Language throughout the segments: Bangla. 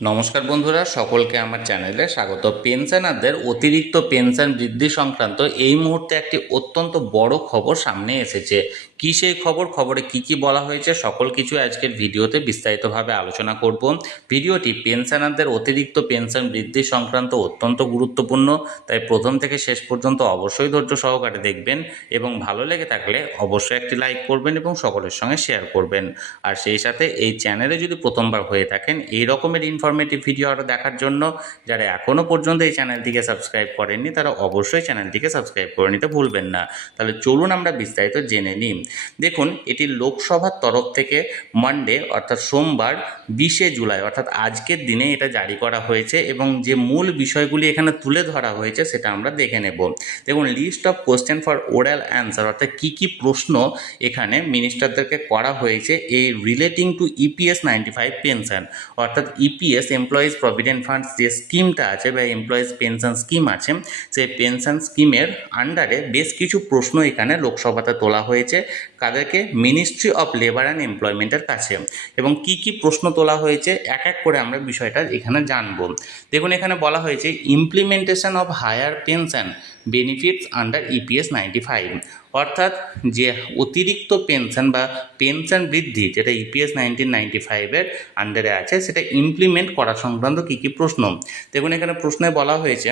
নমস্কার বন্ধুরা, সকলকে আমার চ্যানেলে স্বাগত। পেনশনারদের অতিরিক্ত পেনশন বৃদ্ধি সংক্রান্ত এই মুহূর্তে একটি অত্যন্ত বড় খবর সামনে এসেছে। কি সেই খবর, খবরে কি কি বলা হয়েছে, সকল কিছু আজকের ভিডিওতে বিস্তারিতভাবে আলোচনা করব। ভিডিওটি পেনশনারদের অতিরিক্ত পেনশন বৃদ্ধি সংক্রান্ত অত্যন্ত গুরুত্বপূর্ণ, তাই প্রথম থেকে শেষ পর্যন্ত অবশ্যই ধৈর্য সহকারে দেখবেন এবং ভালো লেগে থাকলে অবশ্যই একটি লাইক করবেন এবং সকলের সঙ্গে শেয়ার করবেন। আর সেই সাথে এই চ্যানেলে যদি প্রথমবার হয়ে থাকেন এই রকমের ইনফরমেটিভ ভিডিও আরও দেখার জন্য যারা এখনও পর্যন্ত এই চ্যানেলটিকে সাবস্ক্রাইব করেননি তারা অবশ্যই চ্যানেলটিকে সাবস্ক্রাইব করে নিতে ভুলবেন না। তাহলে চলুন আমরা বিস্তারিত জেনে নিই। দেখুন, এটি লোকসভার তরফ থেকে মানডে অর্থাৎ সোমবার 20শে জুলাই অর্থাৎ আজকের দিনে এটা জারি করা হয়েছে এবং যে মূল বিষয়গুলি এখানে তুলে ধরা হয়েছে সেটা আমরা দেখে নেব। দেখুন, list of question for oral answer অর্থাৎ কী কী প্রশ্ন এখানে মিনিস্টারদেরকে করা হয়েছে এই রিলেটিং টু ইপিএস 95 পেনশন অর্থাৎ ইপিএস এমপ্লয়িজ প্রভিডেন্ট ফান্ড যে স্কিমটা আছে বা এমপ্লয়িজ পেনশন স্কিম আছে, সেই পেনশন স্কিমের আন্ডারে বেশ কিছু প্রশ্ন এখানে লোকসভাতে তোলা হয়েছে। কাদেরকে? মিনিস্ট্রি অফ লেবার অ্যান্ড এমপ্লয়মেন্টের কাছে। এবং কি কি প্রশ্ন তোলা হয়েছে এক এক করে আমরা বিষয়টা এখানে জানব। দেখুন, এখানে বলা হয়েছে implementation of higher pension benefits under EPS 95 অর্থাৎ যে অতিরিক্ত পেনশন বা পেনশন বৃদ্ধি যেটা ইপিএস 1995-এর আন্ডারে আছে সেটা ইমপ্লিমেন্ট করা সংক্রান্ত কী কী প্রশ্ন। দেখুন, এখানে প্রশ্নে বলা হয়েছে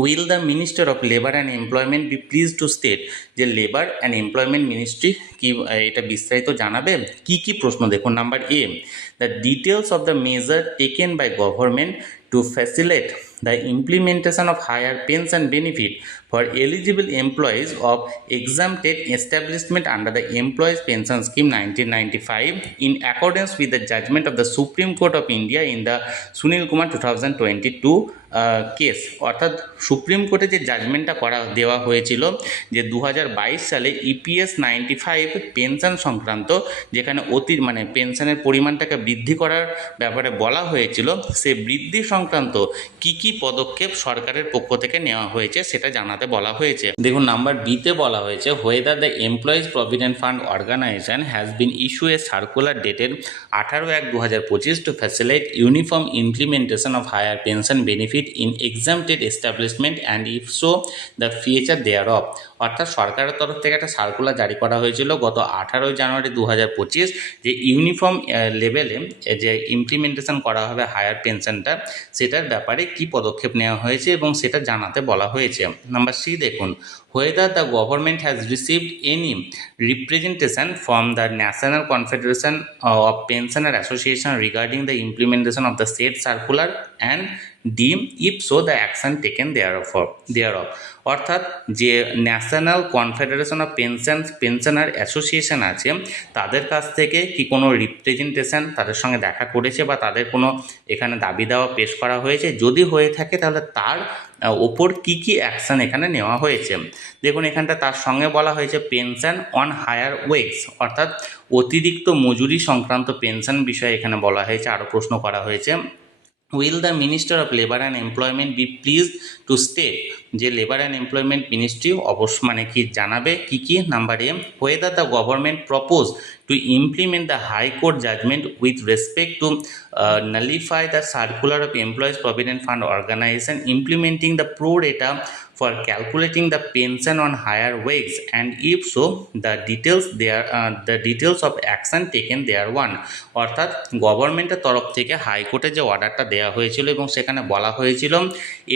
will the minister of labour and employment be please to state, যে লেবার অ্যান্ড এমপ্লয়মেন্ট মিনিস্ট্রি কি এটা বিস্তারিত জানাবে। কি কি প্রশ্ন? দেখুন, number A, the details of the measure taken by government to facilitate the implementation of higher pension benefit for eligible employees of exempted establishment under the Employees Pension Scheme 1995 in accordance with the judgment of the Supreme Court of India in the Sunil Kumar 2022 case. অর্থাৎ সুপ্রিম কোর্টে যে জাজমেন্টটা দেওয়া হয়েছিল যে 2022 সালে ইপিএস 95 পেনশন সংক্রান্ত, যেখানে পেনশনের পরিমাণটাকে বৃদ্ধি করার ব্যাপারে বলা হয়েছিল, সে বৃদ্ধি সংক্রান্ত কি কি পদক্ষেপ সরকারের পক্ষ থেকে নেওয়া হয়েছে সেটা জানাতে বলা হয়েছে। দেখুন, নাম্বার বিতে বলা হয়েছে whether the employees provident fund organisation has been issue a circular dated 18/1/2025 to facilitate uniform implementation of higher pension benefit in exempted establishment and if so the feature thereof। অর্থাৎ সরকারের তরফ থেকে একটা সার্কুলার জারি করা হয়েছিল গত 18 জানুয়ারি 2025, যে ইউনিফর্ম লেভেলে যে ইমপ্লিমেন্টেশন করা হবে হায়ার পেনশনটা, সেটার ব্যাপারে কি পদক্ষেপ নেওয়া হয়েছে এবং সেটা জানাতে বলা হয়েছে। নাম্বার সি দেখুন, whether the government has received any representation from the National Confederation of Pensioner Association regarding the implementation of the said circular and deem if so the action taken thereof। অর্থাৎ যে national confederation of pensioner association আছে তাদের কাছ থেকে কি কোনো রিপ্রেজেন্টেশন তাদের সঙ্গে দেখা করেছে বা তাদের কোনো এখানে দাবি দাওয়া পেশ করা হয়েছে, যদি হয়ে থাকে তাহলে তার ওপর কি কি অ্যাকশান এখানে নেওয়া হয়েছে। দেখুন, এখানটা তার সঙ্গে বলা হয়েছে পেনশন অন হায়ার ওয়েজ অর্থাৎ অতিরিক্ত মজুরি সংক্রান্ত পেনশন বিষয়ে এখানে বলা হয়েছে। আরও প্রশ্ন করা হয়েছে will the minister of labour and employment be please to state, যে লেবার অ্যান্ড এমপ্লয়মেন্ট মিনিস্ট্রি কি জানাবে কি কি। Number A, whether the government propose to implement the High Court judgment with respect to nullify the circular of Employees Provident Fund Organization implementing the pro rata for calculating the pension on higher wage, and if so the details of action taken thereon। অর্থাৎ গভর্নমেন্টের তরফ থেকে হাইকোর্টে যে অর্ডারটা দেওয়া হয়েছিল এবং সেখানে বলা হয়েছিল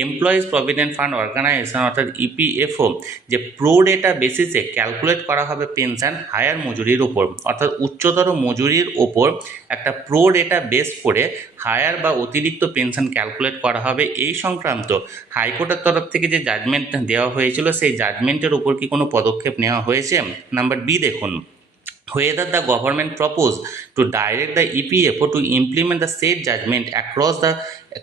এমপ্লয়িজ প্রভিডেন্ট ফান্ড অর্গানাইজেশন অর্থাৎ ইপিএফও যে প্রো রেটা বেসিসে ক্যালকুলেট করা হবে পেনশন হায়ার মজুরির উপর, অর্থাৎ উচ্চতর মজুরির ওপর একটা প্রো রেটা বেস করে হায়ার বা অতিরিক্ত পেনশন ক্যালকুলেট করা হবে, এই সংক্রান্ত হাইকোর্টের তরফ থেকে যে জাজমেন্ট দেওয়া হয়েছিল সেই জাজমেন্টের উপর কি কোনো পদক্ষেপ নেওয়া হয়েছে। নাম্বার বি দেখুন, whether the government proposed to direct the EPFO to implement the said judgment across the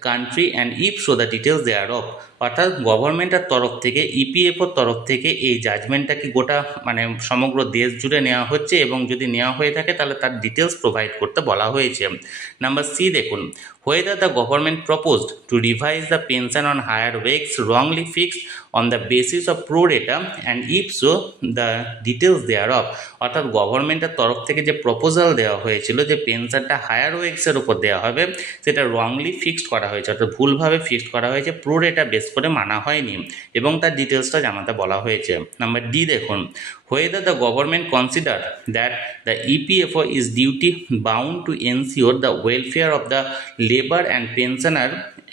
country and if so the details thereof। অর্থাৎ গভর্নমেন্টের তরফ থেকে ইপিএফওর তরফ থেকে এই জাজমেন্টটা কি গোটা মানে সমগ্র দেশ জুড়ে নেওয়া হচ্ছে এবং যদি নেওয়া হয়ে থাকে তাহলে তার ডিটেলস প্রোভাইড করতে বলা হয়েছে। নাম্বার সি দেখুন, whether the government proposed to revise the pension on higher wakes wrongly fixed on the basis of pro rata and if so the details thereof। অর্থাৎ গভর্নমেন্টের তরফ থেকে যে প্রপোজাল দেওয়া হয়েছিল যে পেনশনটা হায়ার ওয়েক্সের উপর দেওয়া হবে সেটা রংলি ফিক্সড করা হয়েছে, অর্থাৎ ভুলভাবে ফিক্সড করা হয়েছে, প্রো রেটা বেস করে মানা হয়নি এবং তার ডিটেলসটা জানাতে বলা হয়েছে। নাম্বার ডি দেখুন, whether the government consider that the EPFO is duty bound to ensure the welfare of the labor and pensioner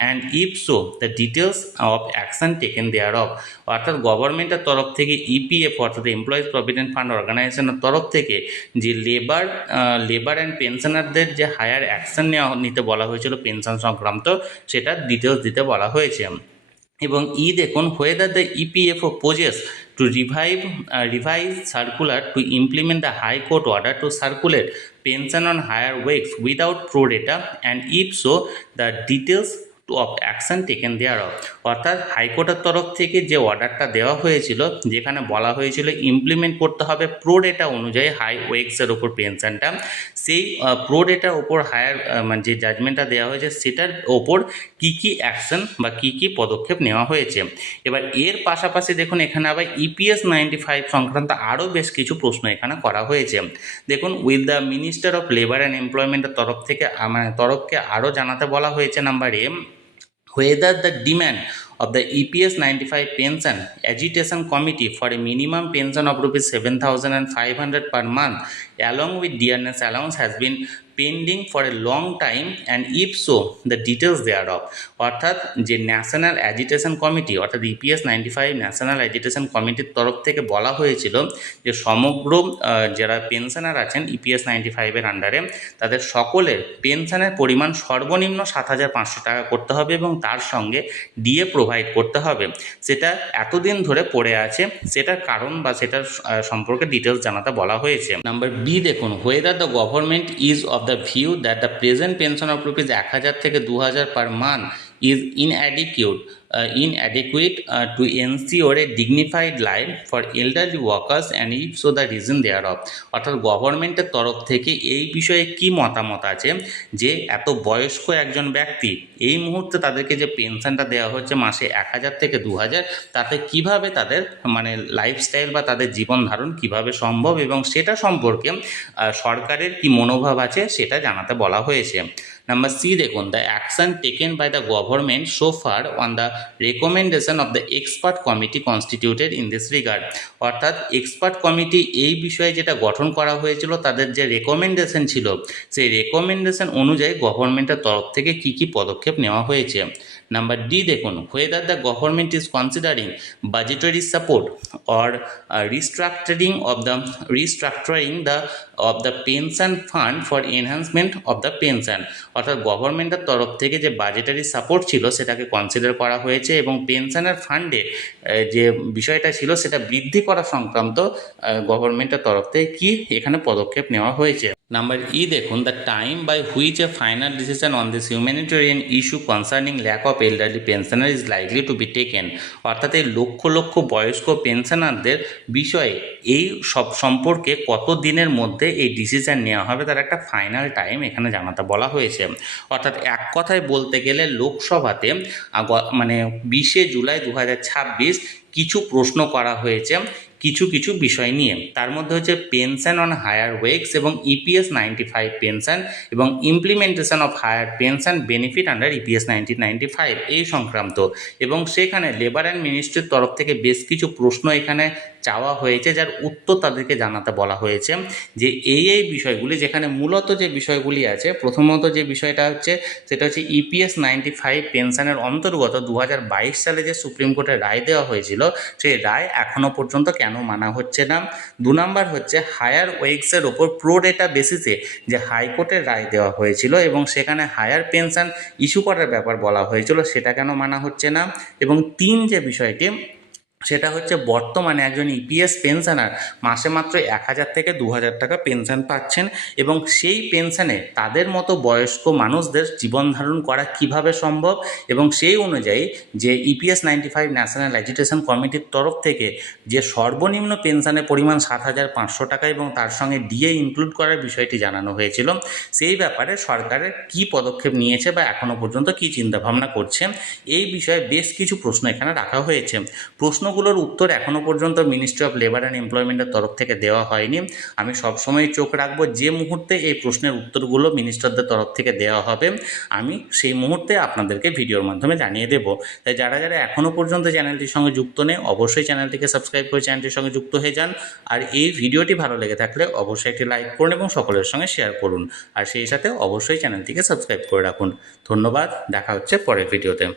and if so the details of action taken thereof। অর্থাৎ গভর্নমেন্টের তরফ থেকে ইপিএফ অর্থাৎ এমপ্লয়িজ প্রভিডেন্ট ফান্ড অর্গানাইজেশনের তরফ থেকে যে লেবার অ্যান্ড পেনশনারদের যে হায়ার অ্যাকশন নিতে বলা হয়েছিল পেনশন সংক্রান্ত সেটার ডিটেলস দিতে বলা হয়েছে। এবং ই দেখুন, whether the EPFO poses to revise circular to implement the High Court order to circulate pension on higher wakes without pro rata and if so the details of action taken thereof. অর্থাৎ হাইকোর্টের তরফ থেকে যে অর্ডারটা দেওয়া হয়েছিল যেখানে বলা হয়েছিল ইমপ্লিমেন্ট করতে হবে প্রো রেটা অনুযায়ী হাই ওয়েক্সের ওপর পেনশনটা, সেই প্রো রেটার ওপর হায়ার মানে যে জাজমেন্টটা দেওয়া হয়েছে সেটার ওপর কী কী অ্যাকশন বা কী কী পদক্ষেপ নেওয়া হয়েছে। এবার এর পাশাপাশি দেখুন এখানে আবার EPS 95 সংক্রান্ত আরও বেশ কিছু প্রশ্ন এখানে করা হয়েছে। দেখুন, with the minister of labour and এমপ্লয়মেন্টের তরফকে আরও জানাতে বলা হয়েছে number A, whether the demand of the EPS 95 pension agitation committee for a minimum pension of rupees 7,500 per month along with dearness allowance has been pending for a long time and if so the details thereof। অর্থাৎ যে ন্যাশনাল অ্যাজিটেশন কমিটি অর্থাৎ EPS 95 ন্যাশনাল অ্যাজিটেশন কমিটির তরফ থেকে বলা হয়েছিল যে সমগ্র যারা পেনশনার আছেন EPS 95 এর আন্ডারে তাদের সকলের পেনশনের পরিমাণ সর্বনিম্ন 7,500 টাকা করতে হবে এবং তার সঙ্গে ডিএ প্রোভাইড করতে হবে। সেটা এতদিন ধরে পড়ে আছে, সেটার কারণ বা সেটার সম্পর্কে ডিটেলস জানাতে বলা হয়েছে। নাম্বার বি দেখুন, whether the government is of the view that the present pension of rupees 1,000 থেকে 2,000 per month is inadequate to ensure a dignified life for elderly workers and if so the reason thereof। অর্থাৎ গভর্নমেন্টের তরফ থেকে এই বিষয়ে কি মতামত আছে যে এত বয়স্ক একজন ব্যক্তি এই মুহূর্তে তাদেরকে যে পেনশনটা দেওয়া হচ্ছে মাসে 1,000 থেকে 2,000 তাতে কিভাবে তাদের মানে লাইফস্টাইল বা তাদের জীবন ধারণ কিভাবে সম্ভব এবং সেটা সম্পর্কে সরকারের কি মনোভাব আছে সেটা জানাতে বলা হয়েছে। নাম্বার সি দেখুন, the action taken by the government so far on the recommendation of the expert committee constituted in this regard. অর্থাৎ এক্সপার্ট কমিটি এই বিষয়ে যেটা গঠন করা হয়েছিল তাদের যে রেকমেন্ডেশন ছিল সেই রেকমেন্ডেশন অনুযায়ী গভর্নমেন্টের তরফ থেকে কী কী পদক্ষেপ নেওয়া হয়েছে। নাম্বার ডি দেখুন, whether the government is considering budgetary support or restructuring the pension fund for enhancement of the pension। অর্থাৎ গভর্নমেন্টের তরফ থেকে যে বাজেটারি সাপোর্ট ছিল সেটাকে কনসিডার করা হয়েছে এবং পেনশনের ফান্ডে যে বিষয়টা ছিল সেটা বৃদ্ধি করা সংক্রান্ত গভর্নমেন্টের তরফ থেকে কি এখানে পদক্ষেপ নেওয়া হয়েছে। নাম্বার ই দেখুন, the time by which a final decision on this humanitarian issue concerning lack of elderly pensioner is likely to be taken. অর্থাৎ এই লক্ষ লক্ষ বয়স্ক পেনশনারদের বিষয়ে এই সব সম্পর্কে কত দিনের মধ্যে এই ডিসিশন নেওয়া হবে তার একটা ফাইনাল টাইম এখানে জানাতে বলা হয়েছে। অর্থাৎ এক কথায় বলতে গেলে লোকসভাতে মানে 20 জুলাই 2026 কিছু প্রশ্ন করা হয়েছে কিছু বিষয় নিয়ে, তার মধ্যে হচ্ছে পেনশন অন হায়ার ওয়েক্স এবং EPS 95 পেনশন এবং implementation of higher pension benefit under EPS 1995 এই সংক্রান্ত। এবং সেখানে লেবার অ্যান্ড মিনিস্ট্রির তরফ থেকে বেশ কিছু প্রশ্ন এখানে চাওয়া হয়েছে যার উত্তর তাদেরকে জানাতে বলা হয়েছে যে এই বিষয়গুলি, যেখানে মূলত যে বিষয়গুলি আছে প্রথমত যে বিষয়টা হচ্ছে সেটা হচ্ছে EPS 95 পেনশনের অন্তর্গত 2022 সালে যে সুপ্রিম কোর্টের রায় দেওয়া হয়েছিল সেই রায় এখনও পর্যন্ত কেন মানা হচ্ছে না। 2 নম্বর হচ্ছে হায়ার ওয়েক্সের ওপর প্রো রেটা বেসিসে যে হাইকোর্টের রায় দেওয়া হয়েছিল এবং সেখানে হায়ার পেনশন ইস্যু করার ব্যাপার বলা হয়েছিল সেটা কেন মানা হচ্ছে না। এবং 3 যে বিষয়টি সেটা হচ্ছে বর্তমানে একজন ইপিএস পেনশনার মাসে মাত্র 1,000 থেকে 2,000 টাকা পেনশন পাচ্ছেন এবং সেই পেনশনে তাদের মতো বয়স্ক মানুষদের জীবন ধারণ করা কিভাবে সম্ভব এবং সেই অনুযায়ী যে ইপিএস 95 ন্যাশনাল এডুকেশন কমিটির তরফ থেকে যে সর্বনিম্ন পেনশনের পরিমাণ 7,500 টাকা এবং তার সঙ্গে ডিএ ইনক্লুড করার বিষয়টি জানানো হয়েছিল, সেই ব্যাপারে সরকারের কী পদক্ষেপ নিয়েছে বা এখনও পর্যন্ত কী চিন্তাভাবনা করছে এই বিষয়ে বেশ কিছু প্রশ্ন এখানে রাখা হয়েছে। প্রশ্নগুলোর উত্তর এখনও পর্যন্ত মিনিস্ট্রি অফ লেবার অ্যান্ড এমপ্লয়মেন্টের তরফ থেকে দেওয়া হয়নি। আমি সবসময় চোখ রাখবো যে মুহূর্তে এই প্রশ্নের উত্তরগুলো মিনিস্টারদের তরফ থেকে দেওয়া হবে আমি সেই মুহূর্তে আপনাদেরকে ভিডিওর মাধ্যমে জানিয়ে দেব। তাই যারা যারা এখনও পর্যন্ত চ্যানেলটির সঙ্গে যুক্ত নেই অবশ্যই চ্যানেলটিকে সাবস্ক্রাইব করে চ্যানেলটির সঙ্গে যুক্ত হয়ে যান। আর এই ভিডিওটি ভালো লেগে থাকলে অবশ্যই একটি লাইক করুন এবং সকলের সঙ্গে শেয়ার করুন। আর সেই সাথে অবশ্যই চ্যানেলটিকে সাবস্ক্রাইব করে রাখুন। ধন্যবাদ, দেখা হচ্ছে পরের ভিডিওতে।